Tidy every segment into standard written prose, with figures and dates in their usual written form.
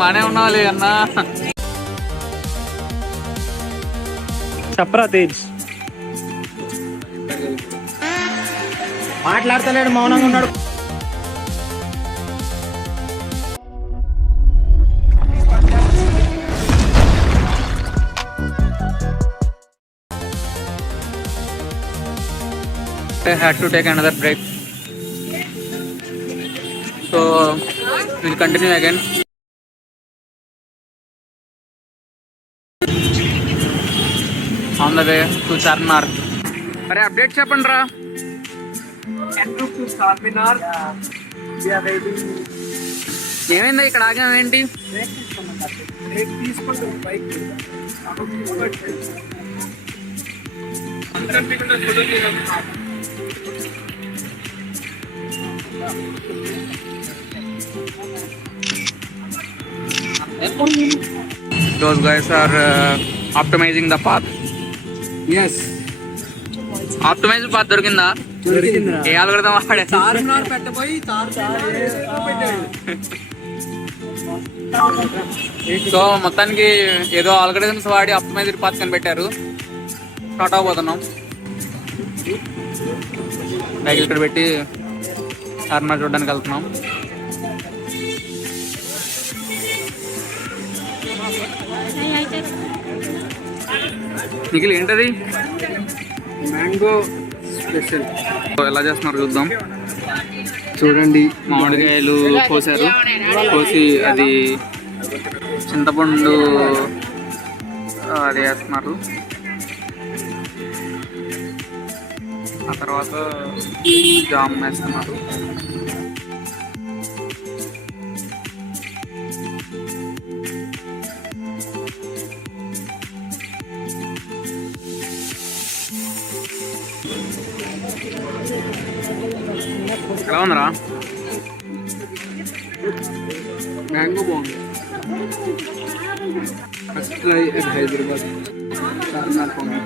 బానే ఉన్నావాలి అన్నా. చెప్పరా తేజ్. మాట్లాడతలేడు, మౌనంగా ఉన్నాడు. I had to take another break, so we'll continue again. On the way to Charminar. అరే అప్డేట్ చెప్పండి రా. ఏమైందా ఇక్కడ ఆగాం ఏంటి? Those guys are optimizing the path. Yes. Optimise path దొరికిందా? ఏ ఆల్గోరిథం వాడే? సో మొత్తానికి ఏదో ఆల్గోరిథమ్స్ వాడి ఆప్టిమైజ్డ్ పాత్ కనిపెట్టారు. స్టార్ట్ అవబోతున్నాం. బైక్ ఇక్కడ పెట్టి చార్మినార్ చూడడానికి వెళ్తున్నాం. నిఖిల్ ఏంటది? Mango special. ఎలా చేస్తున్నారు చూద్దాం. చూడండి, మామిడికాయలు కోసారు. కోసి అది చింతపండు అది వేస్తున్నారు. ఆ తర్వాత జామ్ వేస్తున్నారు. ఎలా ఉందిరా? మ్యాంగో బాగుంది. First try at Hyderabad Charminar combo.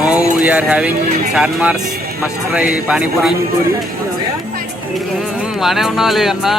Now we are having Charminar must try panipuri. బానే ఉన్నావాలి అన్నా.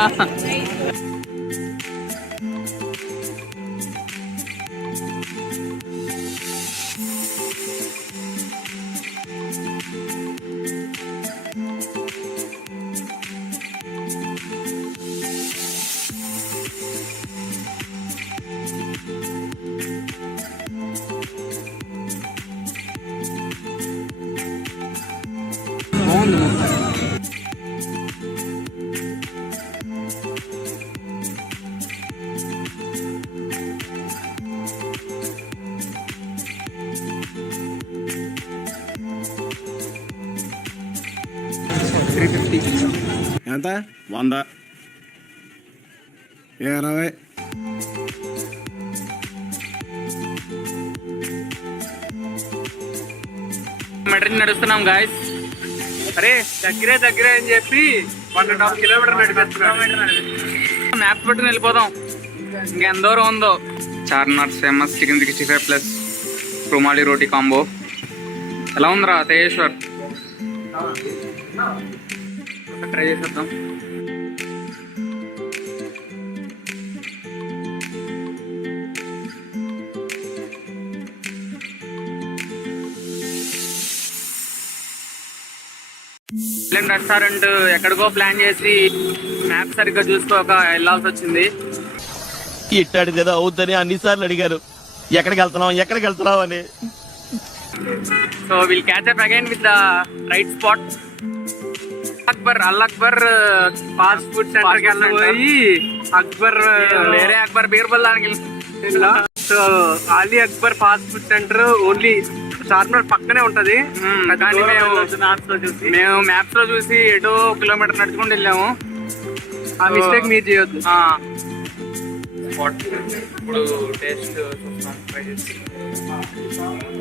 ఎంత? 100, 20. మెట్రిక్ నడుస్తున్నాం గాయస్. అరే దగ్గరే అని చెప్పి 1.5 కిలోమీటర్ నడిపేస్తున్నాం. మ్యాప్ పెట్టుకుని వెళ్ళిపోదాం. ఇంకెంత దూరం ఉందో. Charminar famous chicken 65 plus rumali roti combo. ఎలా ఉందిరా తేజేశ్వర్? ట్రై చేసేద్దాం. రెస్టారెంట్ ఎక్కడికో ప్లాన్ చేసి మ్యాప్ సరిగ్గా చూసుకోక వెళ్ళాల్సి వచ్చింది. ఇట్టాడిదేదో అవుతుందని అన్నిసార్లు అడిగారు, ఎక్కడికి వెళ్తున్నావు అని. So will catch up again with the right spot. Al Akbar fast food centre కి పోయి అక్బర్ వేరే అక్బర్ బీర్బల్ దానికి. So Ali Akbar fast food centre only Charminar పక్కనే ఉంటది. కానీ మేము మ్యాప్స్ లో చూసి ఎటో కిలోమీటర్ నడుచుకుంటూ వెళ్ళాము. ఆ మిస్టేక్ మీరు చేయొద్దు. స్పాట్. ఇప్పుడు టేస్ట్ చూస్తాం, ట్రై చేసి.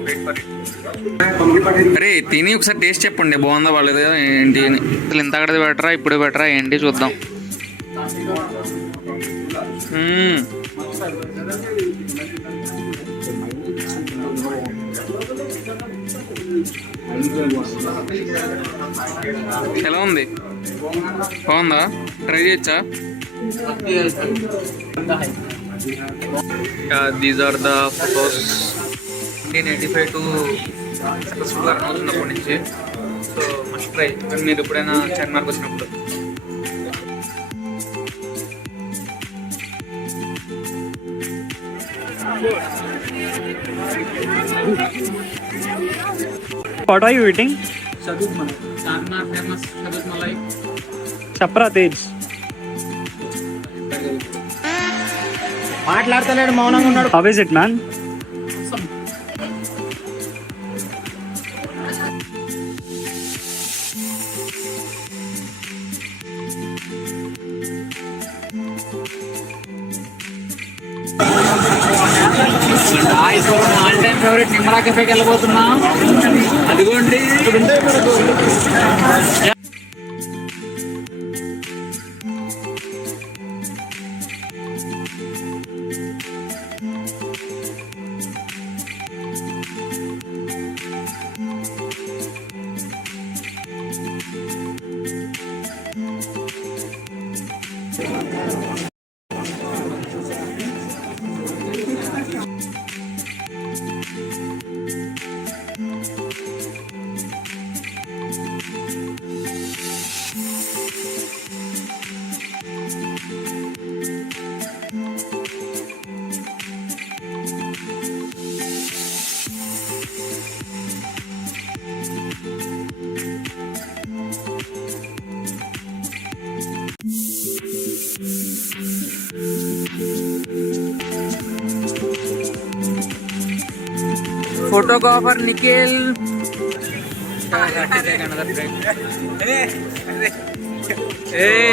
Wait for it. అరే తిని ఒకసారి టేస్ట్ చెప్పండి, బాగుందా బాగాలేదు ఏంటి అని. అసలు ఇంత అక్కడది బెటరా ఇప్పుడు బెటరా ఏంటి చూద్దాం. ఎలా ఉంది, బాగుందా? ట్రై చేయొచ్చా? These are the photos. 1985 to సక్సెస్ఫుల్గా రన్ అవుతున్నప్పటి నుంచి. సో మస్ట్ ట్రై మీరు ఎప్పుడైనా చార్మినార్కి వచ్చినప్పుడు. What are you eating? Charminar famous సదూద్ మలై. Chapra Tej. మాట్లాడతలేడు, మౌనంగా ఉన్నాడు. How is it, man? All time favourite Nimrah కెఫేకి వెళ్ళబోతున్నాం. అదిగోండి. Photographer Nikhil. Hey.